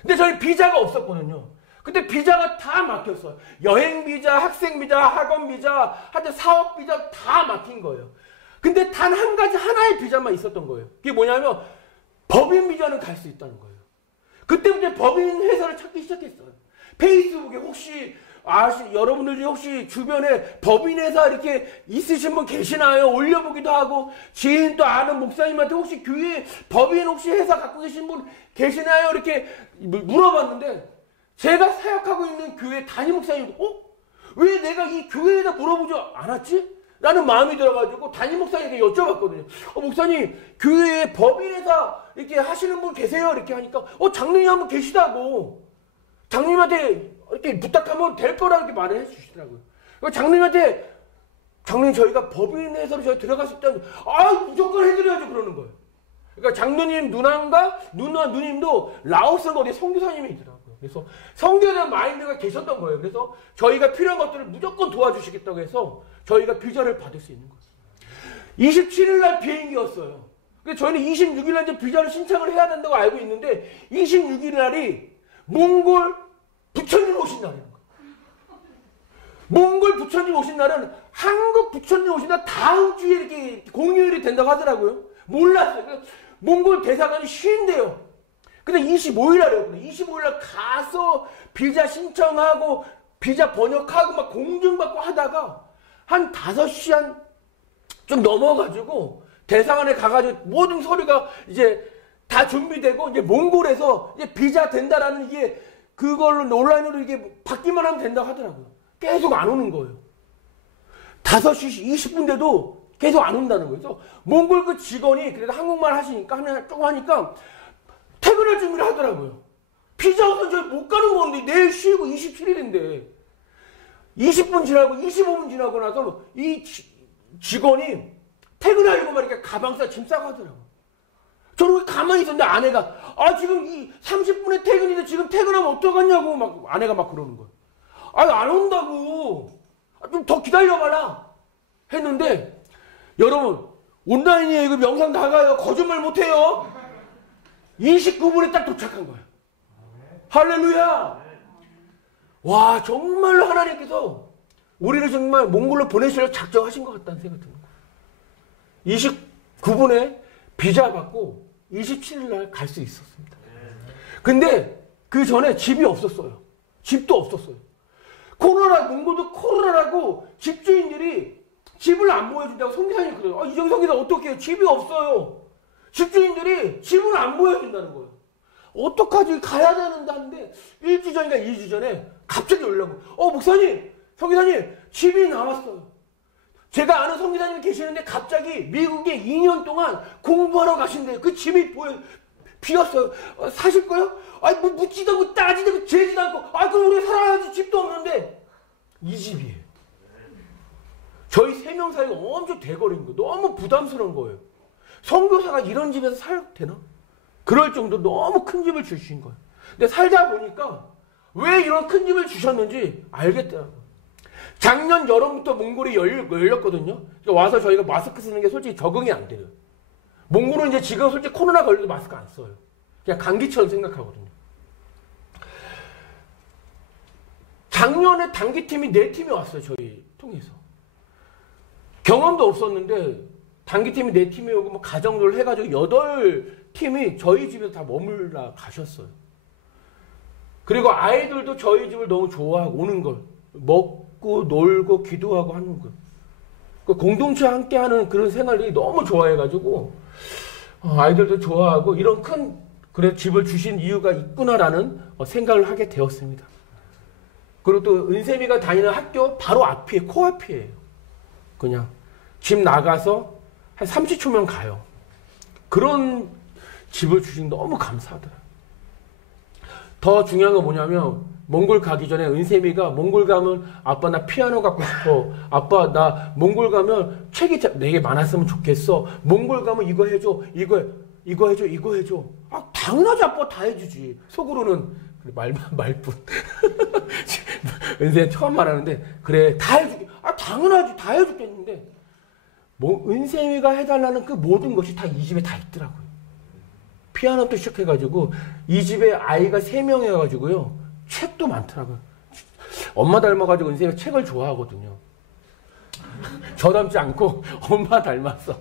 근데 저희 비자가 없었거든요. 근데 비자가 다 막혔어요. 여행 비자, 학생 비자, 학원 비자, 하여튼 사업 비자 다 막힌 거예요. 근데 단 한 가지 하나의 비자만 있었던 거예요. 그게 뭐냐면 법인 비자는 갈 수 있다는 거예요. 그때부터 법인 회사를 찾기 시작했어요. 페이스북에 혹시 여러분들 중에 혹시 주변에 법인 회사 이렇게 있으신 분 계시나요? 올려보기도 하고, 지인 또 아는 목사님한테 혹시 교회 법인 혹시 회사 갖고 계신 분 계시나요? 이렇게 물어봤는데, 제가 사역하고 있는 교회 담임 목사님도 왜 내가 이 교회에다 물어보지 않았지? 라는 마음이 들어가지고 담임 목사님께 여쭤봤거든요. 목사님, 교회에 법인회사 이렇게 하시는 분 계세요? 이렇게 하니까, 장로님 한 분 계시다고. 장로님한테 이렇게 부탁하면 될 거라 이렇게 말을 해 주시더라고요. 장로님한테, 장로님 저희가 법인회사로 저희 들어갈 수 있다는, 무조건 해드려야죠. 그러는 거예요. 그러니까 장로님 누님도 라오스 어디 선교사님이더라고요. 그래서 선교에 대한 마인드가 계셨던 거예요. 그래서 저희가 필요한 것들을 무조건 도와주시겠다고 해서 저희가 비자를 받을 수 있는 거예요. 27일 날 비행기였어요. 근데 저희는 26일 날 이제 비자를 신청을 해야 된다고 알고 있는데 26일 날이 몽골 부처님 오신 날이에요. 몽골 부처님 오신 날은 한국 부처님 오신 날 다음 주에 이렇게 공휴일이 된다고 하더라고요. 몰랐어요. 몽골 대사관이 쉰대요. 근데 25일 날이에요. 25일 날 가서 비자 신청하고 비자 번역하고 막 공증받고 하다가 한 5시 좀 넘어가지고 대사관에 가가지고 모든 서류가 이제 다 준비되고 이제 몽골에서 이제 비자 된다라는 이게 그걸로 온라인으로 이게 받기만 하면 된다고 하더라고요. 계속 안 오는 거예요. 5시 20분 돼도 계속 안 온다는 거예요. 그래서 몽골 그 직원이 그래도 한국말 하시니까 조금 하니까 퇴근할 준비를 하더라고요. 비자 없어서 저희 못 가는 건데 내일 쉬고 27일인데 20분 지나고 25분 지나고 나서 이 직원이 퇴근하려고 막 이렇게 가방 싸 짐 싸고 하더라고요. 저는 가만히 있었는데 아내가 지금 이 30분에 퇴근인데 지금 퇴근하면 어떡하냐고 막 아내가 막 그러는 거예요. 안 온다고. 좀 더 기다려봐라. 했는데 여러분 온라인이에요. 이거 영상 나가요. 거짓말 못해요. 29분에 딱 도착한 거예요. 할렐루야. 와 정말로 하나님께서 우리를 정말 몽골로 보내시려 작정하신 것 같다는 생각이 드는 거예요. 29분에 비자 받고 27일 날 갈 수 있었습니다. 근데 그 전에 집이 없었어요. 집도 없었어요. 몽골도 코로나라고 집주인들이 집을 안 보여준다고 선교사님이 그래요. 이정성기사 어떻게 해요? 집이 없어요. 집주인들이 집을 안 보여준다는 거예요. 어떡하지? 가야 되는데 1주 전인가 2주 전에 갑자기 연락을 목사님, 선교사님 집이 나왔어요. 제가 아는 선교사님이 계시는데 갑자기 미국에 2년 동안 공부하러 가신대요. 그 집이 비었어요. 사실 거요? 뭐 묻지도 않고 따지도 않고 재지도 않고 그럼 우리 살아야지. 집도 없는데 이 집이에요. 저희 3명 사이가 엄청 대거리인 거예요. 너무 부담스러운 거예요. 선교사가 이런 집에서 살아도 되나? 그럴 정도로 너무 큰 집을 주신 거예요. 근데 살다 보니까 왜 이런 큰 집을 주셨는지 알겠더라고요. 작년 여름부터 몽골이 열렸거든요. 와서 저희가 마스크 쓰는 게 솔직히 적응이 안 돼요. 몽골은 이제 지금 솔직히 코로나 걸려도 마스크 안 써요. 그냥 감기처럼 생각하거든요. 작년에 단기팀이 4팀이 왔어요. 저희 통해서. 경험도 없었는데 단기팀이 4팀이 오고 가정들 해가지고 8팀이 저희 집에서 다 머물러 가셨어요. 그리고 아이들도 저희 집을 너무 좋아하고 오는 걸. 먹고 놀고 기도하고 하는 거. 그 공동체 함께하는 그런 생활이 너무 좋아해가지고 아이들도 좋아하고 이런 큰 집을 주신 이유가 있구나라는 생각을 하게 되었습니다. 그리고 또 은샘이가 다니는 학교 바로 앞이에요. 코앞이에요. 그냥 집 나가서 한 30초면 가요. 그런 집을 주신 너무 감사하더라고요. 더 중요한 건 뭐냐면 몽골 가기 전에 은샘이가 몽골 가면 아빠 나 피아노 갖고 싶어. 아빠 나 몽골 가면 책이 되게 많았으면 좋겠어. 몽골 가면 이거 해줘. 이거 해줘. 이거 해줘. 당연하지 아빠 다 해주지. 속으로는 말뿐. 은샘이 처음 말하는데 그래 다 해줄게. 당연하지 다 해줄겠는데 은샘이가 해달라는 그 모든 것이 다 이 집에 다 있더라고요. 피아노부터 시작해가지고 이 집에 아이가 3명이어가지고요. 책도 많더라고요. 엄마 닮아가지고 은샘이가 책을 좋아하거든요. 저 닮지 않고 엄마 닮았어.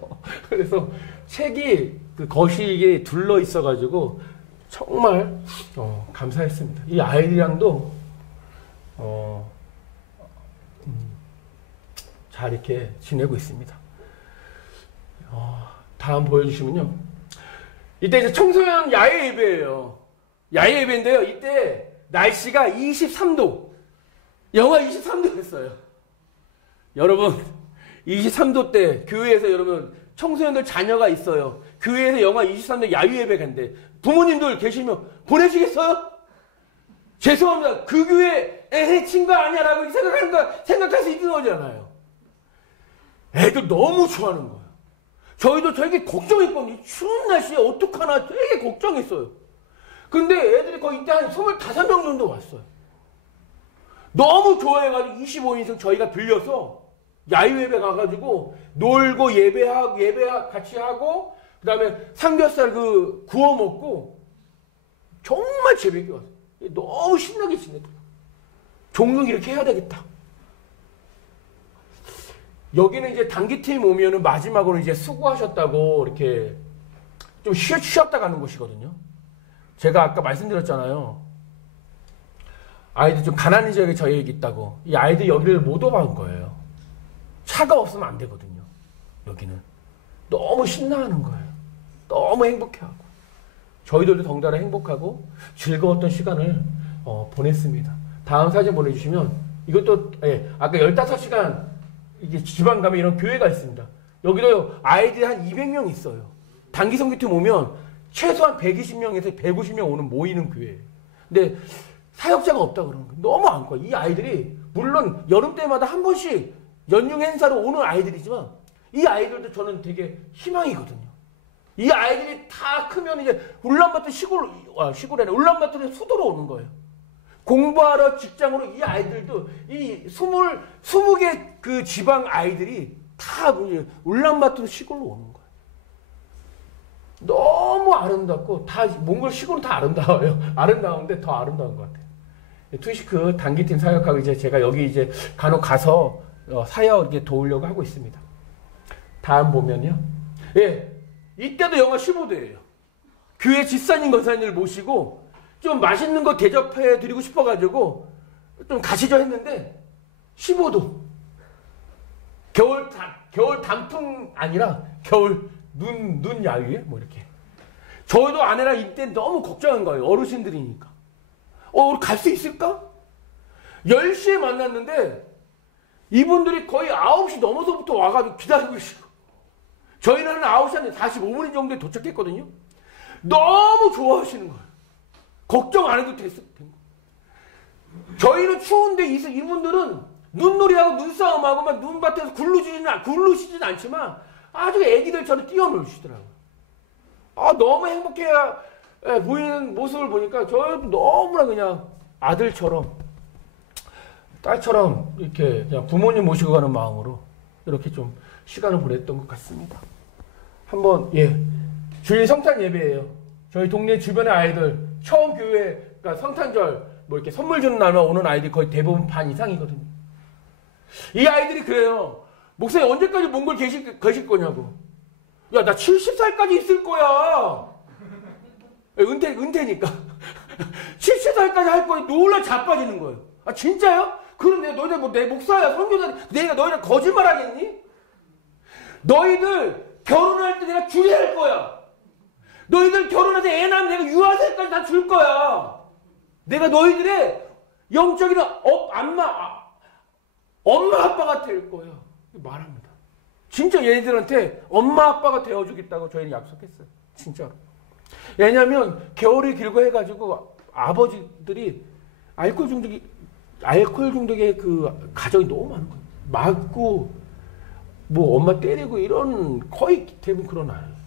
그래서 책이 그 거실에 둘러 있어가지고 정말 감사했습니다. 이 아이들이랑도 잘 이렇게 지내고 있습니다. 다음 보여주시면요. 이때 이제 청소년 야외 예배예요. 야외 예배인데요. 이때 날씨가 23도, 영하 23도였어요. 여러분, 23도 때 교회에서 여러분 청소년들 자녀가 있어요. 교회에서 영하 23도 야외 예배 간대. 부모님들 계시면 보내시겠어요? 죄송합니다. 그 교회 애해 친 거 아니야라고 생각할 수 있는 거잖아요. 애들 너무 좋아하는 거예요. 저희도 되게 걱정했거든요. 추운 날씨에 어떡하나 되게 걱정했어요. 근데 애들이 거의 이때 한 25명 정도 왔어요. 너무 좋아해가지고 25인승 저희가 빌려서 야외 예배 가가지고 놀고 예배하고 같이 하고 그 다음에 삼겹살 구워 먹고 정말 재밌게 왔어요. 너무 신나게 지내더라고요. 종종 이렇게 해야 되겠다. 여기는 이제 단기팀 오면은 마지막으로 이제 수고하셨다고 이렇게 좀 쉬었다 가는 곳이거든요. 제가 아까 말씀드렸잖아요. 아이들 좀 가난한 지역에 저희 있다고. 이 아이들 여기를 못 오간 거예요. 차가 없으면 안 되거든요. 여기는. 너무 신나하는 거예요. 너무 행복해하고. 저희들도 덩달아 행복하고 즐거웠던 시간을 보냈습니다. 다음 사진 보내주시면 이것도 아까 15시간 이게 지방 가면 이런 교회가 있습니다. 여기도 아이들이 한 200명 있어요. 단기 성교팀 오면 최소한 120명에서 150명 오는 모이는 교회예요. 근데 사역자가 없다 그러는 거예요. 너무 안 커요. 이 아이들이 물론 여름 때마다 한 번씩 연중 행사로 오는 아이들이지만 이 아이들도 저는 되게 희망이거든요. 이 아이들이 다 크면 이제 울란바토 시골에 울란바토에 수도로 오는 거예요. 공부하러 직장으로 이 아이들도 이 20개 그 지방 아이들이 다 울란바토 시골로 오는 거예요. 너무 아름답고 다 몽골 시골은 다 아름다워요. 아름다운데 더 아름다운 것 같아요. 투시크 단기팀 사역하고 이제 제가 여기 이제 간혹 가서 사역 이렇게 도우려고 하고 있습니다. 다음 보면요. 이때도 영하 15도예요. 교회 집사님 권사님을 모시고 좀 맛있는 거 대접해 드리고 싶어가지고 좀 가시죠 했는데 15도. 겨울 단풍 아니라 겨울 눈 야위에 뭐 이렇게. 저희도 아내랑 이때 너무 걱정한 거예요. 어르신들이니까. 우리 갈 수 있을까? 10시에 만났는데 이분들이 거의 9시 넘어서부터 와가지고 기다리고 있어요. 저희는 한 9시 한 45분 정도에 도착했거든요. 너무 좋아하시는 거예요. 걱정 안 해도 됐어. 저희는 추운데 이분들은 눈놀이하고 눈싸움하고 막 눈밭에서 굴르시진 않지만 아주 애기들처럼 뛰어놀시더라고요. 너무 행복해 보이는 모습을 보니까 저희도 너무나 그냥 아들처럼 딸처럼 이렇게 그냥 부모님 모시고 가는 마음으로 이렇게 좀 시간을 보냈던 것 같습니다. 한번 주일 성탄 예배예요. 저희 동네 주변의 아이들 처음 교회 그러니까 성탄절 뭐 이렇게 선물 주는 날만 오는 아이들이 거의 대부분 반 이상이거든요. 이 아이들이 그래요. 목사님 언제까지 몽골 계실 거냐고. 야, 나 70살까지 있을 거야. 은퇴니까. 70살까지 할 거야. 놀라 자빠지는 거예요. 아, 진짜요? 그런데 너희들 뭐 내 목사야, 선교사, 내가 너희들 거짓말 하겠니? 너희들 결혼할 때 내가 주례할 거야. 너희들 결혼해서 애 낳으면 내가 유아세까지 다 줄 거야. 내가 너희들의 영적인 엄마 아빠가 될 거야. 말합니다. 진짜 얘네들한테 엄마 아빠가 되어주겠다고 저희는 약속했어요. 진짜로. 왜냐하면 겨울이 길고 해가지고 아버지들이 알코올 중독의 그 가정이 너무 많은 거예요. 맞고 뭐 엄마 때리고 이런 거의 대부분 그런 아이예요.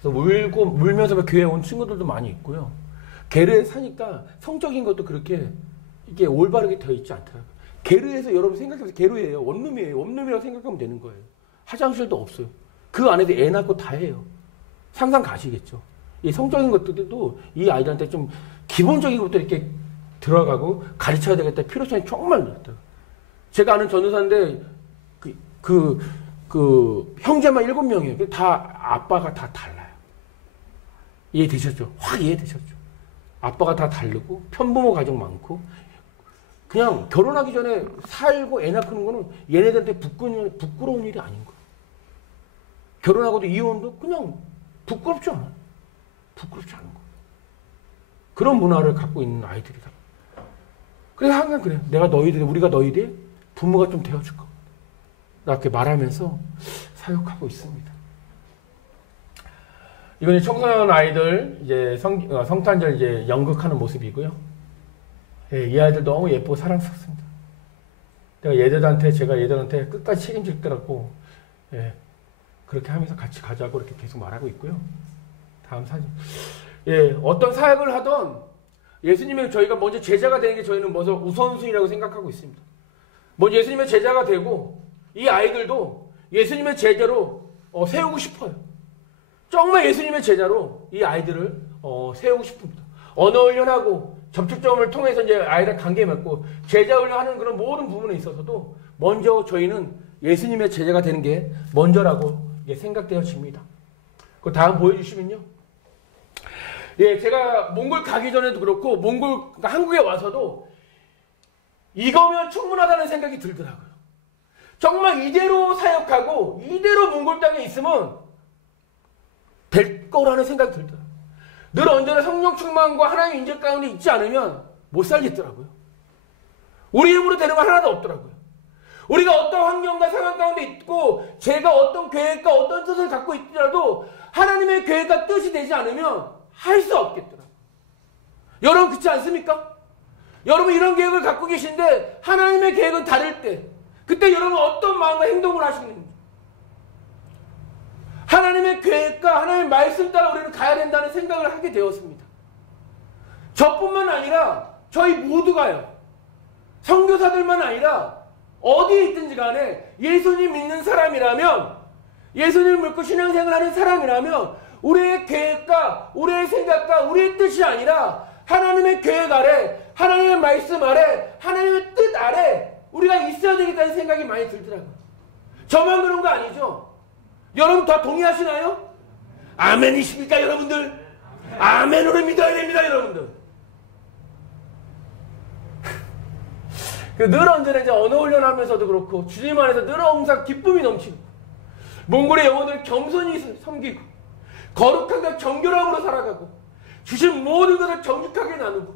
그래서 울면서 교회에 온 친구들도 많이 있고요. 게르에 사니까 성적인 것도 그렇게 이게 올바르게 되어 있지 않더라고요. 게르에서 여러분 생각해보세요. 게르예요. 원룸이에요. 원룸이라고 생각하면 되는 거예요. 화장실도 없어요. 그 안에도 애 낳고 다 해요. 상상 가시겠죠. 이 성적인 것들도 이 아이들한테 좀 기본적인 것도 이렇게 들어가고 가르쳐야 되겠다 필요성이 정말 높다. 제가 아는 전도사인데 형제만 7명이에요. 다 아빠가 다 달라요. 이해되셨죠? 확 이해되셨죠? 아빠가 다 다르고 편부모 가정 많고 그냥 결혼하기 전에 살고 애 낳는 거는 얘네들한테 부끄러운 일이 아닌 거예요. 결혼하고도 이혼도 그냥 부끄럽지 않아요. 부끄럽지 않은 거예요. 그런 문화를 갖고 있는 아이들이다. 그래서 항상 그래요. 우리가 너희들 부모가 좀 되어줄 거. 이렇게 말하면서 사역하고 있습니다. 이건 청소년 아이들 이제 성탄절 이제 연극하는 모습이고요. 예, 이 아이들 너무 예쁘고 사랑스럽습니다. 제가 얘들한테 끝까지 책임질 거라고 예, 그렇게 하면서 같이 가자고 이렇게 계속 말하고 있고요. 다음 사진. 예, 어떤 사역을 하던 예수님의 저희가 먼저 제자가 되는 게 저희는 먼저 우선순위라고 생각하고 있습니다. 먼저 예수님의 제자가 되고 이 아이들도 예수님의 제자로 세우고 싶어요. 정말 예수님의 제자로 이 아이들을 세우고 싶습니다. 언어 훈련하고 접촉점을 통해서 이제 아이랑 관계 맺고 제자 훈련하는 그런 모든 부분에 있어서도 먼저 저희는 예수님의 제자가 되는 게 먼저라고 생각되어집니다. 그 다음 보여주시면요. 예, 제가 몽골 가기 전에도 그렇고 그러니까 한국에 와서도 이거면 충분하다는 생각이 들더라고요. 정말 이대로 사역하고 이대로 몽골 땅에 있으면 될 거라는 생각이 들더라고요. 늘 언제나 성령 충만과 하나님의 인재 가운데 있지 않으면 못 살겠더라고요. 우리 힘으로 되는 거 하나도 없더라고요. 우리가 어떤 환경과 상황 가운데 있고 제가 어떤 계획과 어떤 뜻을 갖고 있더라도 하나님의 계획과 뜻이 되지 않으면 할 수 없겠더라고요. 여러분 그렇지 않습니까? 여러분 이런 계획을 갖고 계신데 하나님의 계획은 다를 때 그때 여러분 어떤 마음과 행동을 하시는지 하나님의 계획과 하나님의 말씀 따라 우리는 가야 된다는 생각을 하게 되었습니다. 저뿐만 아니라 저희 모두가요. 선교사들만 아니라 어디에 있든지 간에 예수님 믿는 사람이라면 예수님을 믿고 신앙생활을 하는 사람이라면 우리의 계획과 우리의 생각과 우리의 뜻이 아니라 하나님의 계획 아래 하나님의 말씀 아래 하나님의 뜻 아래 우리가 있어야 되겠다는 생각이 많이 들더라고요. 저만 그런 거 아니죠? 여러분 다 동의하시나요? 아멘이십니까 여러분들? 아멘으로 믿어야 됩니다 여러분들. 늘 언제나 이제 언어 훈련하면서도 그렇고 주님 안에서 늘 항상 기쁨이 넘치고 몽골의 영혼을 겸손히 섬기고 거룩함과 정결함으로 살아가고 주신 모든 것을 정직하게 나누고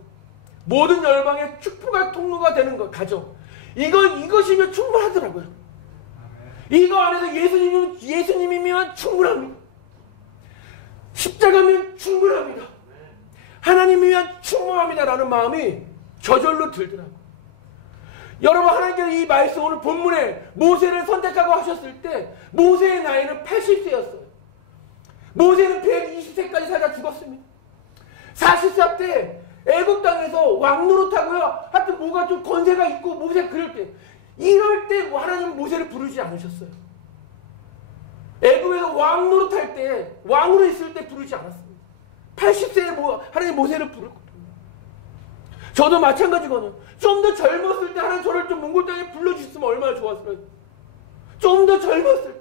모든 열방의 축복의 통로가 되는 것 가정 이것이면 충분하더라고요. 이거 안에서 예수님이면 충분합니다. 십자가면 충분합니다. 하나님이면 충분합니다라는 마음이 저절로 들더라고요. 여러분 하나님께서 이 말씀 오늘 본문에 모세를 선택하고 하셨을 때 모세의 나이는 80세였어요. 모세는 120세까지 살다 죽었습니다. 40살 때 애국 땅에서 왕노릇하고요. 하여튼 뭐가 좀 권세가 있고 모세가 그럴 때 이럴 때 하나님은 모세를 부르지 않으셨어요. 애국에서 왕노릇할 때 왕으로 있을 때 부르지 않았습니다. 80세에 하나님 모세를 부르거든요. 저도 마찬가지거든요. 좀 더 젊었을 때 하나님 저를 좀 몽골 땅에 불러주셨으면 얼마나 좋았을까요? 좀 더 젊었을 때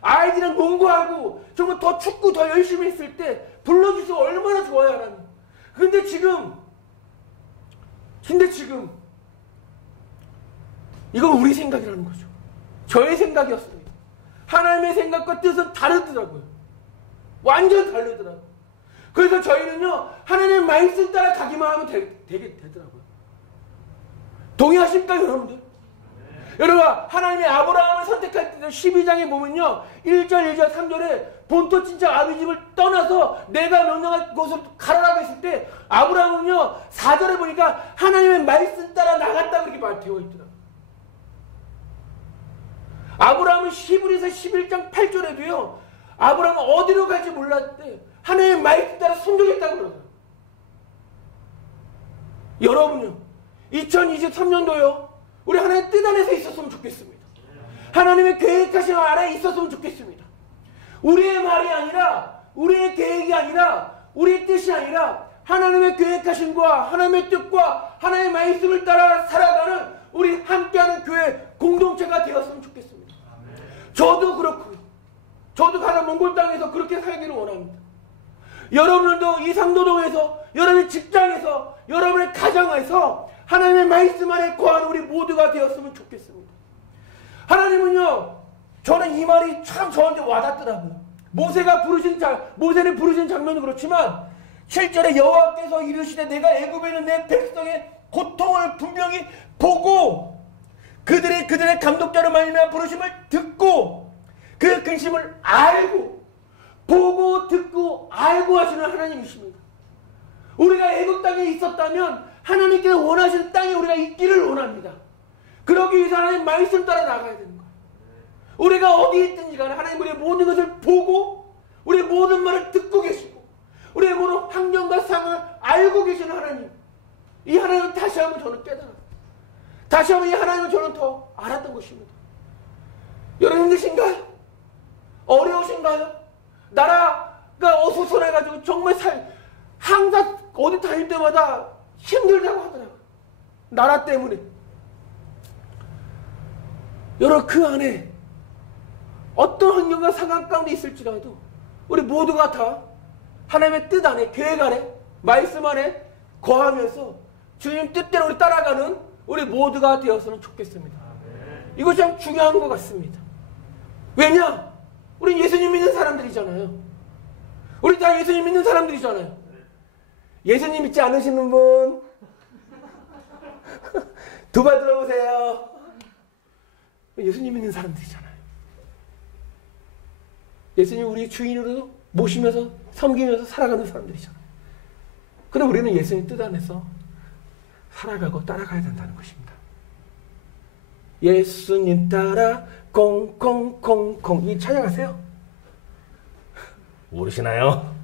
아이들이랑 농구하고 정말 더 축구 더 열심히 했을 때 불러주시면 얼마나 좋아요 하나님. 근데 지금 이건 우리 생각이라는 거죠. 저의 생각이었습니다. 하나님의 생각과 뜻은 다르더라고요. 완전 다르더라고요. 그래서 저희는요 하나님의 말씀 따라 가기만 하면 되더라고요. 동의하십니까 여러분들? 여러분 하나님의 아브라함을 선택할 때 12장에 보면요 1절 2절 3절에 본토 친척 아비 집을 떠나서 내가 명령할 곳으로 가라라고 했을 때 아브라함은요 4절에 보니까 하나님의 말씀 따라 나갔다 그렇게 되어 있더라고요. 아브라함은 히브리서 11장 8절에도요 아브라함은 어디로 갈지 몰랐대 하나님의 말씀 따라 순종했다고 그러더라고요. 여러분요 2023년도요 우리 하나님의 뜻 안에서 있었으면 좋겠습니다. 하나님의 계획하신 아래에 있었으면 좋겠습니다. 우리의 말이 아니라 우리의 계획이 아니라 우리의 뜻이 아니라 하나님의 계획하심과 하나님의 뜻과 하나님의 말씀을 따라 살아가는 우리 함께하는 교회 공동체가 되었으면 좋겠습니다. 저도 그렇고요. 저도 가는 몽골 땅에서 그렇게 살기를 원합니다. 여러분들도 이 상도동에서, 여러분의 직장에서, 여러분의 가정에서 하나님의 말씀 안에 거하는 우리 모두가 되었으면 좋겠습니다. 하나님은요, 저는 이 말이 참 저한테 와닿더라고요. 모세를 부르신 장면도 그렇지만 7절에 여호와께서 이르시되 내가 애굽에 있는 내 백성의 고통을 분명히 보고 그들의 감독자로 말미암아 부르심을 듣고 그 근심을 알고 보고 듣고 알고 하시는 하나님이십니다. 우리가 애굽 땅에 있었다면 하나님께서 원하시는 땅에 우리가 있기를 원합니다. 그러기 위해서 하나님 말씀 따라 나가야 되는 거예요. 우리가 어디에 있든지 간에 하나님 우리의 모든 것을 보고 우리의 모든 말을 듣고 계시고 우리의 모든 환경과 상황을 알고 계시는 하나님, 이 하나님을 다시 한번 저는 깨달았어요. 다시 한번 이 하나님을 저는 더 알았던 것입니다. 여러분 힘드신가요? 어려우신가요? 나라가 어수선해가지고 정말 항상 어디 다닐 때마다 힘들다고 하더라고요. 나라 때문에. 여러분 그 안에 어떤 환경과 상황 가운데 있을지라도 우리 모두가 다 하나님의 뜻 안에, 계획 안에, 말씀 안에 거하면서 주님 뜻대로 우리 따라가는 우리 모두가 되었으면 좋겠습니다. 이것이 참 중요한 것 같습니다. 왜냐? 우리 예수님 믿는 사람들이잖아요. 우리 다 예수님 믿는 사람들이잖아요. 예수님 믿지 않으시는 분 두 발 들어보세요. 예수님 믿는 사람들이잖아요. 예수님 우리 주인으로 모시면서 섬기면서 살아가는 사람들이잖아요. 그럼 우리는 예수님 뜻 안에서 살아가고 따라가야 된다는 것입니다. 예수님 따라 콩콩콩콩 이 찬양하세요? 모르시나요?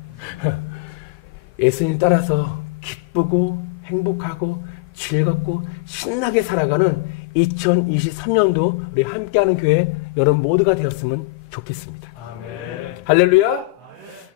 예수님 따라서 기쁘고 행복하고 즐겁고 신나게 살아가는 2023년도 우리 함께하는 교회 여러분 모두가 되었으면 좋겠습니다. 아멘. 할렐루야.